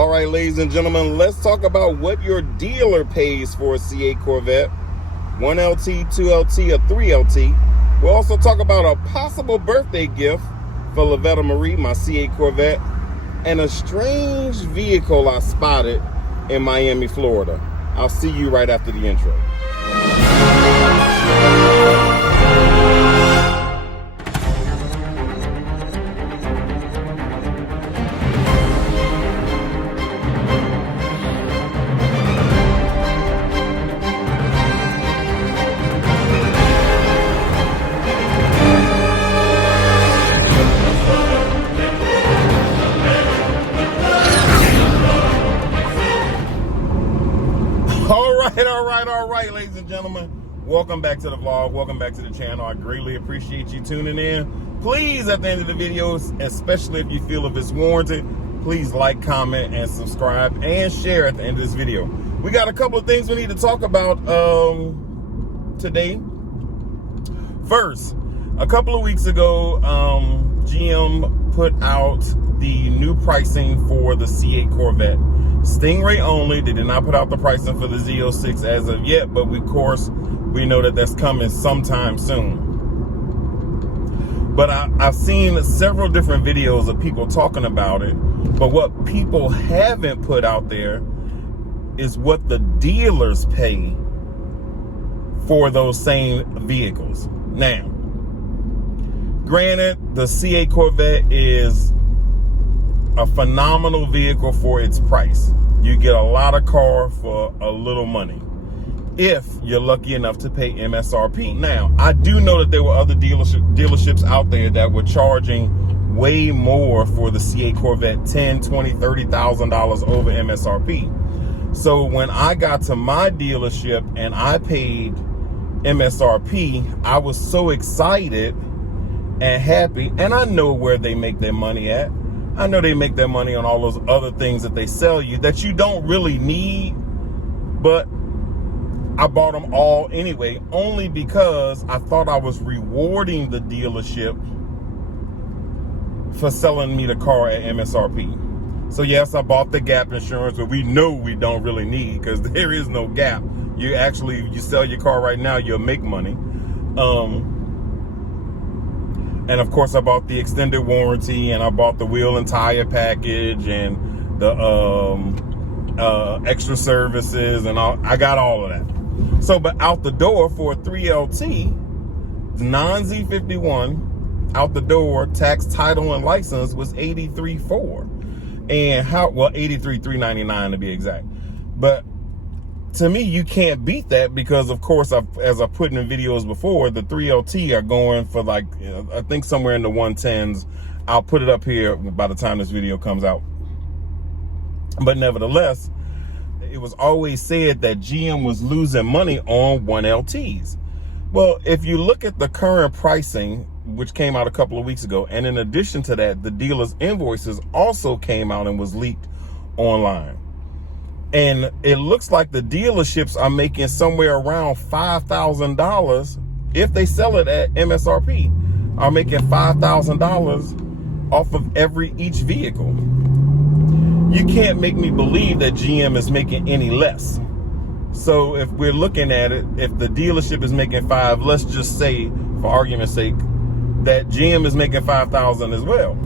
All right, ladies and gentlemen, let's talk about what your dealer pays for a C8 Corvette, 1LT, 2LT, or 3LT. We'll also talk about a possible birthday gift for Lavetta Marie, my C8 Corvette, and a strange vehicle I spotted in Miami, Florida. I'll see you right after the intro. All right, ladies and gentlemen, welcome back to the vlog. Welcome back to the channel. I greatly appreciate you tuning in. Please, at the end of the videos, especially if you feel if it's warranted, please like, comment, and subscribe, and share at the end of this video. We got a couple of things we need to talk about today. First, a couple of weeks ago, GM put out the new pricing for the C8 Corvette. Stingray only. They did not put out the pricing for the Z06 as of yet, but of course, we know that that's coming sometime soon. But I've seen several different videos of people talking about it, but what people haven't put out there is what the dealers pay for those same vehicles. Now, granted, the C8 Corvette is a phenomenal vehicle for its price. You get a lot of car for a little money if you're lucky enough to pay MSRP. Now, I do know that there were other dealerships out there that were charging way more for the C8 Corvette, $10,000, $20,000, $30,000 over MSRP. So when I got to my dealership and I paid MSRP, I was so excited and happy, and I know where they make their money at. I know they make their money on all those other things that they sell you that you don't really need, but I bought them all anyway, only because I thought I was rewarding the dealership for selling me the car at MSRP. So yes, I bought the gap insurance, but we know we don't really need, because there is no gap. You sell your car right now, you'll make money. And of course, I bought the extended warranty, and I bought the wheel and tire package, and the extra services, and all. I got all of that. So, but out the door for a 3LT, non-Z51, out the door, tax, title, and license was $83,400, and $83,399 to be exact. But to me, you can't beat that, because of course, as I put in videos before, the 3LT are going for like, I think somewhere in the 110s. I'll put it up here by the time this video comes out. But nevertheless, it was always said that GM was losing money on 1LTs. Well, if you look at the current pricing, which came out a couple of weeks ago, and in addition to that, the dealer's invoices also came out and was leaked online. And it looks like the dealerships are making somewhere around $5,000 if they sell it at MSRP, are making $5,000 off of each vehicle. You can't make me believe that GM is making any less. So if we're looking at it, if the dealership is making $5,000, let's just say, for argument's sake, that GM is making $5,000 as well.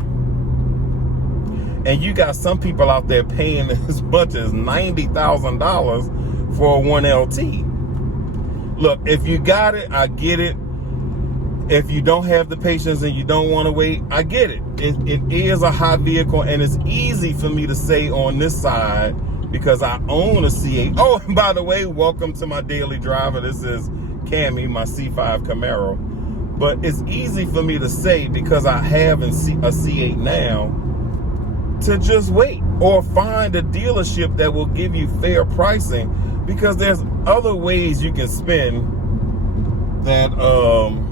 And you got some people out there paying as much as $90,000 for a 1LT. Look, if you got it, I get it. If you don't have the patience and you don't want to wait, I get it. It is a hot vehicle, and it's easy for me to say on this side because I own a C8. Oh, and by the way, welcome to my daily driver. This is Cammy, my C5 Camaro. But it's easy for me to say, because I have a C8 now, to just wait or find a dealership that will give you fair pricing, because there's other ways you can spend that $30,000,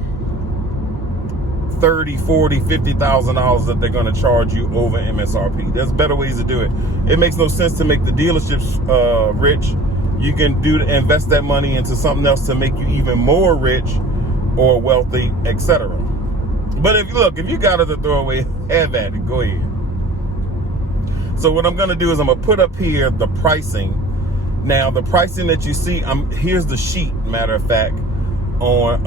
$40,000, $50,000 that they're going to charge you over MSRP. There's better ways to do it. It makes no sense to make the dealerships rich. You can invest that money into something else to make you even more rich or wealthy, etc. But if you got it to throw away, have at it. Go ahead. So what I'm going to do is I'm going to put up here the pricing. Now, the pricing that you see, here's the sheet, matter of fact, on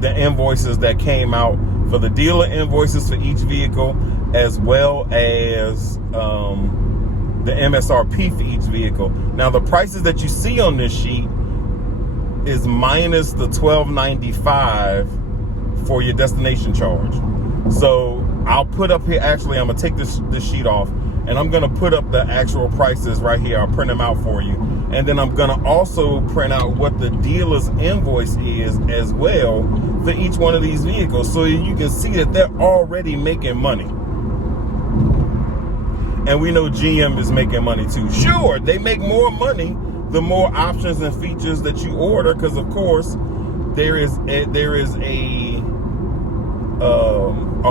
the invoices that came out for the dealer invoices for each vehicle, as well as the MSRP for each vehicle. Now, the prices that you see on this sheet is minus the $12.95 for your destination charge. So I'll put up here, actually, I'm gonna take this sheet off, and I'm gonna put up the actual prices right here. I'll print them out for you. And then I'm gonna also print out what the dealer's invoice is as well for each one of these vehicles, so you can see that they're already making money. And we know GM is making money too. Sure, they make more money the more options and features that you order, because of course there is a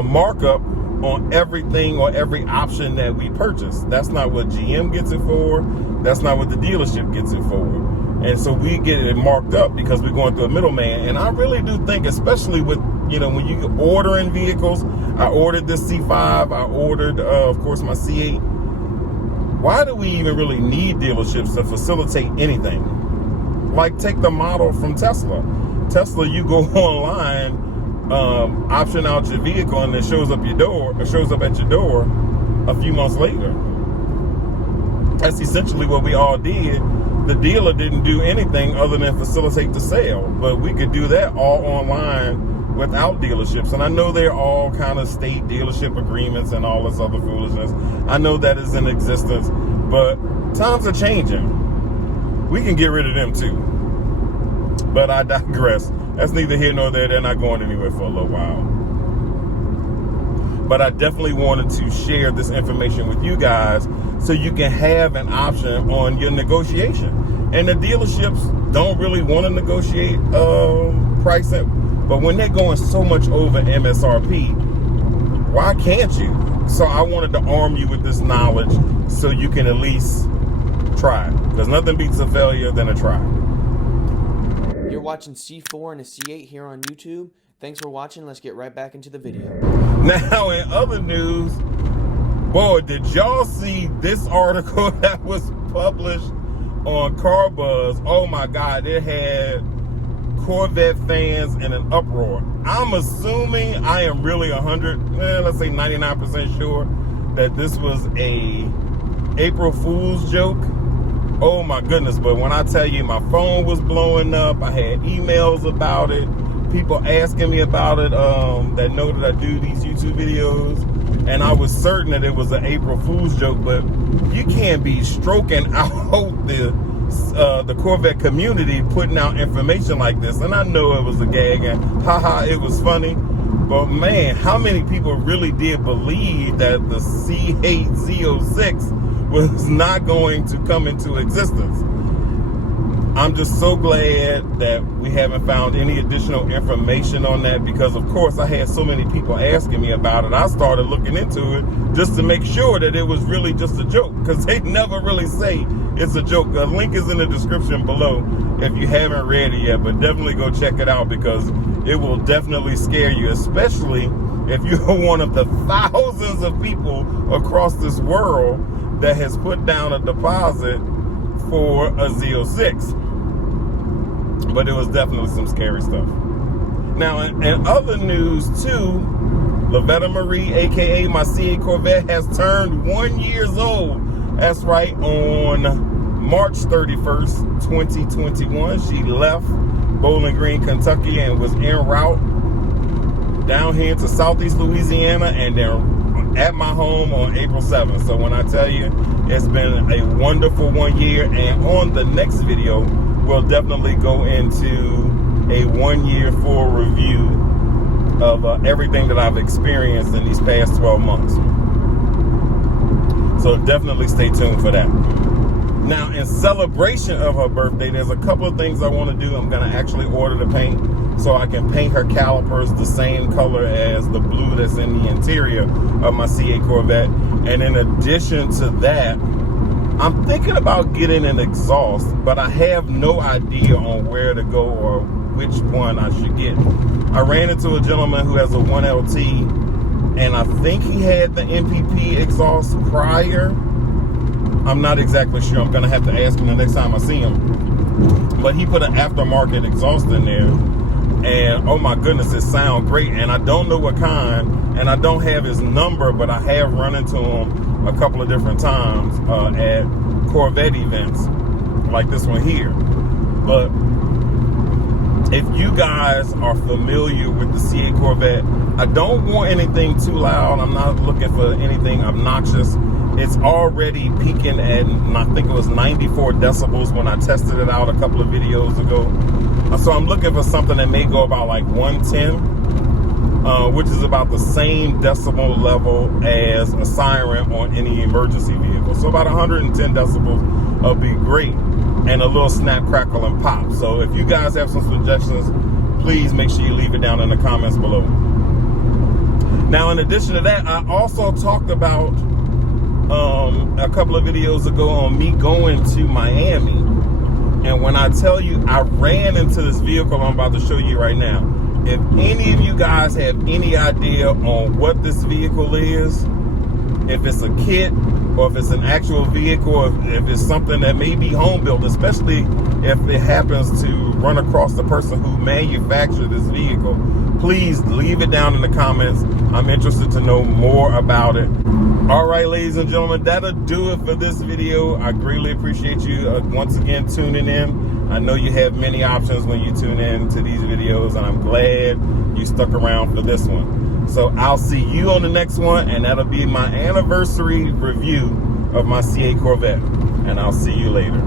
markup on everything or every option that we purchase. That's not what GM gets it for. That's not what the dealership gets it for. And so we get it marked up because we're going through a middleman. And I really do think, especially with, when you ordering vehicles, I ordered this C5, I ordered, of course, my C8. Why do we even really need dealerships to facilitate anything? Like, take the model from Tesla. Tesla, you go online, option out your vehicle, and it shows up at your door a few months later. That's essentially what we all did. The dealer didn't do anything other than facilitate the sale, but we could do that all online without dealerships. And I know they're all kind of state dealership agreements and all this other foolishness. I know that is in existence, but times are changing. We can get rid of them too. But I digress. That's neither here nor there. They're not going anywhere for a little while. But I definitely wanted to share this information with you guys so you can have an option on your negotiation. And the dealerships don't really want to negotiate pricing, but when they're going so much over MSRP, why can't you? So I wanted to arm you with this knowledge so you can at least try, because nothing beats a failure than a try. You're watching C4 and a C8 here on YouTube. Thanks for watching. Let's get right back into the video. Now, in other news, boy, did y'all see this article that was published on Car Buzz? Oh my God, it had Corvette fans in an uproar. I'm assuming, I am really 99% sure that this was a April Fool's joke. Oh my goodness, but when I tell you my phone was blowing up, I had emails about it, people asking me about it that know that I do these YouTube videos, and I was certain that it was an April Fool's joke. But you can't be stroking out the Corvette community putting out information like this. And I know it was a gag and haha, it was funny, but man, how many people really did believe that the C8 Z06 was not going to come into existence? I'm just so glad that we haven't found any additional information on that, because of course I had so many people asking me about it. I started looking into it just to make sure that it was really just a joke, because they never really say it's a joke. The link is in the description below if you haven't read it yet, but definitely go check it out, because it will definitely scare you, especially if you're one of the thousands of people across this world that has put down a deposit for a Z06. But it was definitely some scary stuff. Now, in other news too, Lavetta Marie, aka my C8 Corvette, has turned 1 year old. That's right, on March 31st, 2021, she left Bowling Green, Kentucky, and was en route down here to Southeast Louisiana, and then at my home on April 7th. So when I tell you, it's been a wonderful 1 year, and on the next video, we'll definitely go into a 1 year full review of everything that I've experienced in these past 12 months. So definitely stay tuned for that. Now, in celebration of her birthday, there's a couple of things I want to do. I'm going to actually order the paint so I can paint her calipers the same color as the blue that's in the interior of my C8 Corvette. And in addition to that, I'm thinking about getting an exhaust, but I have no idea on where to go or which one I should get. I ran into a gentleman who has a 1LT and I think he had the MPP exhaust prior. I'm not exactly sure. I'm gonna have to ask him the next time I see him. But he put an aftermarket exhaust in there, and oh my goodness, it sounds great. And I don't know what kind, and I don't have his number, but I have run into him a couple of different times at Corvette events like this one here. But if you guys are familiar with the C8 Corvette, I don't want anything too loud. I'm not looking for anything obnoxious. It's already peaking at, I think it was 94 decibels when I tested it out a couple of videos ago. So I'm looking for something that may go about like 110, which is about the same decibel level as a siren on any emergency vehicle. So about 110 decibels will be great. And a little snap, crackle, and pop. So if you guys have some suggestions, please make sure you leave it down in the comments below. Now, in addition to that, I also talked about a couple of videos ago on me going to Miami. And when I tell you I ran into this vehicle I'm about to show you right now, if any of you guys have any idea on what this vehicle is, if it's a kit or if it's an actual vehicle, if it's something that may be home built, especially if it happens to run across the person who manufactured this vehicle, please leave it down in the comments. I'm interested to know more about it. All right, ladies and gentlemen, that'll do it for this video. I greatly appreciate you once again tuning in. I know you have many options when you tune in to these videos, and I'm glad you stuck around for this one. So I'll see you on the next one, and that'll be my anniversary review of my C8 Corvette. And I'll see you later.